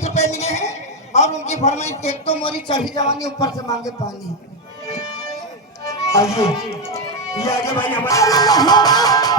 और उनकी फरमाइश एक तो मोरी चढ़ी जवानी ऊपर से मांगे पानी। आगे ये आगे भाई हमारा